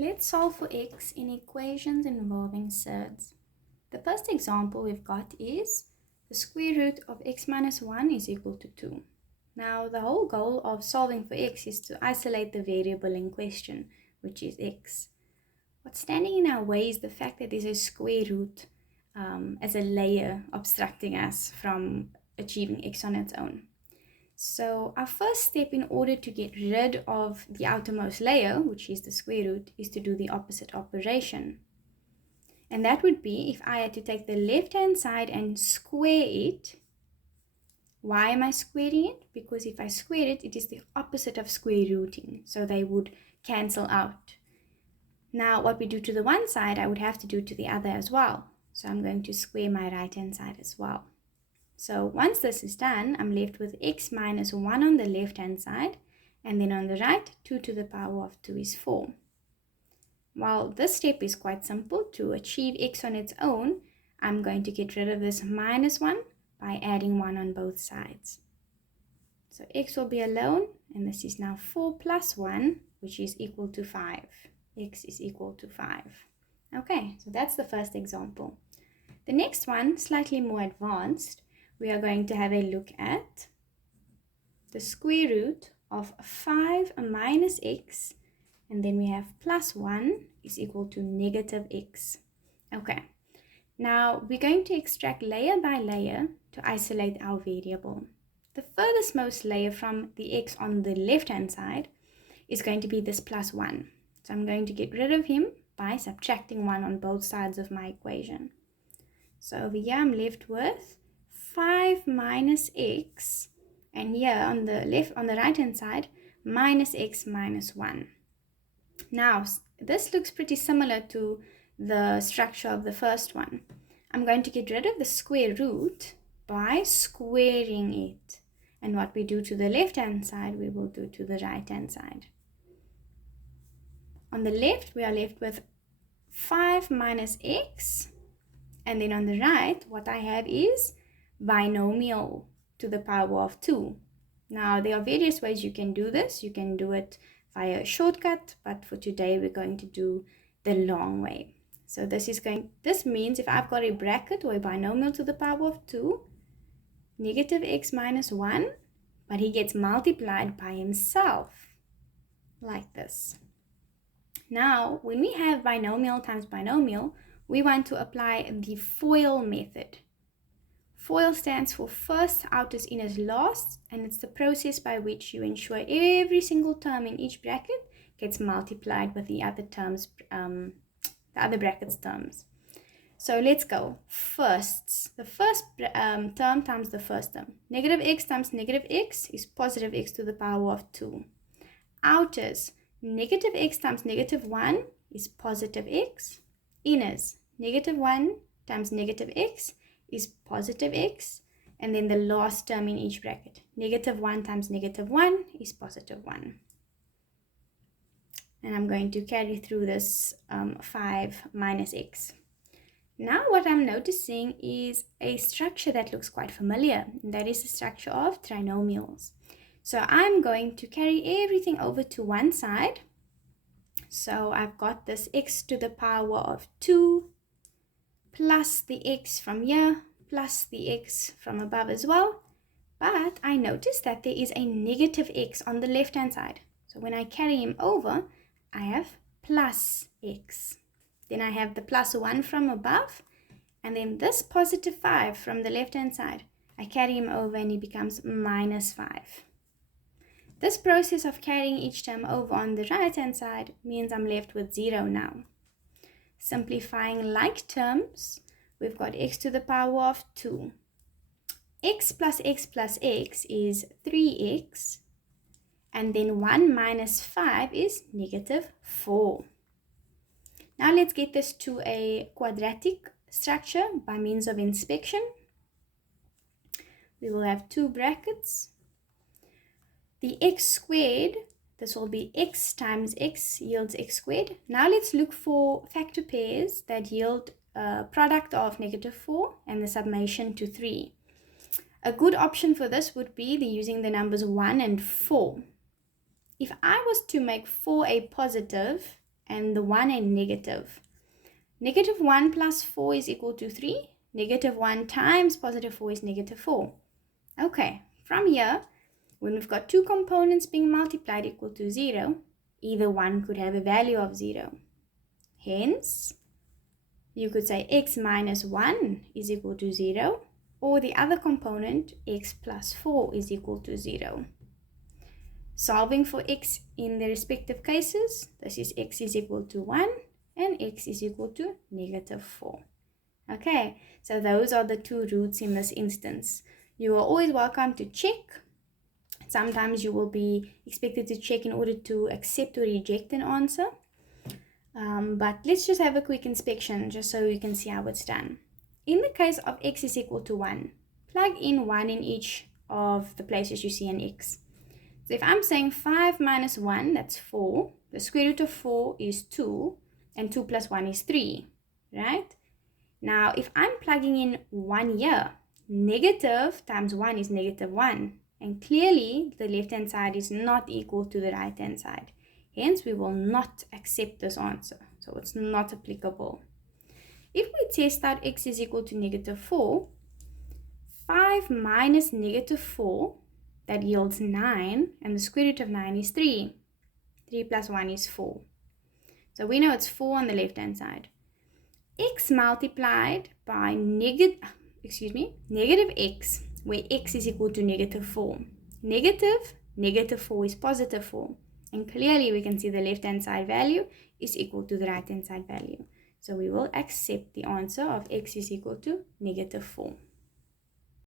Let's solve for x in equations involving surds. The first example we've got is the square root of x minus 1 is equal to 2. Now, the whole goal of solving for x is to isolate the variable in question, which is x. What's standing in our way is the fact that there's a square root as a layer obstructing us from achieving x on its own. So our first step in order to get rid of the outermost layer, which is the square root, is to do the opposite operation. And that would be if I had to take the left-hand side and square it. Why am I squaring it? Because if I square it, it is the opposite of square rooting. So they would cancel out. Now what we do to the one side, I would have to do to the other as well. So I'm going to square my right-hand side as well. So once this is done, I'm left with x minus 1 on the left-hand side, and then on the right, 2 to the power of 2 is 4. While this step is quite simple, to achieve x on its own, I'm going to get rid of this minus 1 by adding 1 on both sides. So x will be alone, and this is now 4 plus 1, which is equal to 5. X is equal to 5. Okay, so that's the first example. The next one, slightly more advanced, we are going to have a look at the square root of 5 minus x, and then we have plus 1 is equal to negative x. Okay, now we're going to extract layer by layer to isolate our variable. The furthest most layer from the x on the left-hand side is going to be this plus 1. So I'm going to get rid of him by subtracting 1 on both sides of my equation. So over here I'm left with 5 minus x, and here on the right hand side, minus x minus 1. Now this looks pretty similar to the structure of the first one. I'm going to get rid of the square root by squaring it, and what we do to the left hand side we will do to the right hand side. On the left we are left with 5 minus x, and then on the right what I have is binomial to the power of 2. Now there are various ways you can do this. You can do it via a shortcut, but for today we're going to do the long way. So this means if I've got a bracket or a binomial to the power of 2, negative x minus 1, but he gets multiplied by himself like this. Now when we have binomial times binomial, we want to apply the FOIL method. FOIL stands for first, outers, inners, last, and it's the process by which you ensure every single term in each bracket gets multiplied with the other terms, the other brackets terms. So let's go. Firsts. The first term times the first term. Negative x times negative x is positive x to the power of 2. Outers. Negative x times negative 1 is positive x. Inners. Negative 1 times negative x is positive x, and then the last term in each bracket, negative 1 times negative 1 is positive 1. And I'm going to carry through this 5 minus x. Now what I'm noticing is a structure that looks quite familiar, and that is the structure of trinomials. So I'm going to carry everything over to one side. So I've got this x to the power of 2 plus the x from here, plus the x from above as well. But I notice that there is a negative x on the left-hand side. So when I carry him over, I have plus x. Then I have the plus 1 from above, and then this positive 5 from the left-hand side. I carry him over and he becomes minus 5. This process of carrying each term over on the right-hand side means I'm left with 0 now. Simplifying like terms, we've got x to the power of 2. X plus x is 3x, and then 1 minus 5 is negative 4. Now let's get this to a quadratic structure by means of inspection. We will have two brackets. The x squared, this will be x times x yields x squared. Now let's look for factor pairs that yield a product of negative 4 and the summation to 3. A good option for this would be using the numbers 1 and 4. If I was to make 4 a positive and the 1 a negative. Negative 1 plus 4 is equal to 3. Negative 1 times positive 4 is negative 4. Okay, from here, when we've got two components being multiplied equal to 0, either one could have a value of 0. Hence, you could say x minus 1 is equal to 0, or the other component, x plus 4, is equal to 0. Solving for x in the respective cases, this is x is equal to 1 and x is equal to negative 4. Okay, so those are the two roots in this instance. You are always welcome to check. Sometimes you will be expected to check in order to accept or reject an answer. But let's just have a quick inspection just so you can see how it's done. In the case of x is equal to 1, plug in 1 in each of the places you see an x. So if I'm saying 5 minus 1, that's 4. The square root of 4 is 2, and 2 plus 1 is 3, right? Now, if I'm plugging in 1 here, negative times 1 is negative 1. And clearly, the left-hand side is not equal to the right-hand side. Hence, we will not accept this answer. So, it's not applicable. If we test out x is equal to negative 4, 5 minus negative 4, that yields 9. And the square root of 9 is 3. 3 plus 1 is 4. So, we know it's 4 on the left-hand side. X multiplied by negative x, where x is equal to negative 4. Negative 4 is positive 4. And clearly we can see the left-hand side value is equal to the right-hand side value. So we will accept the answer of x is equal to negative 4.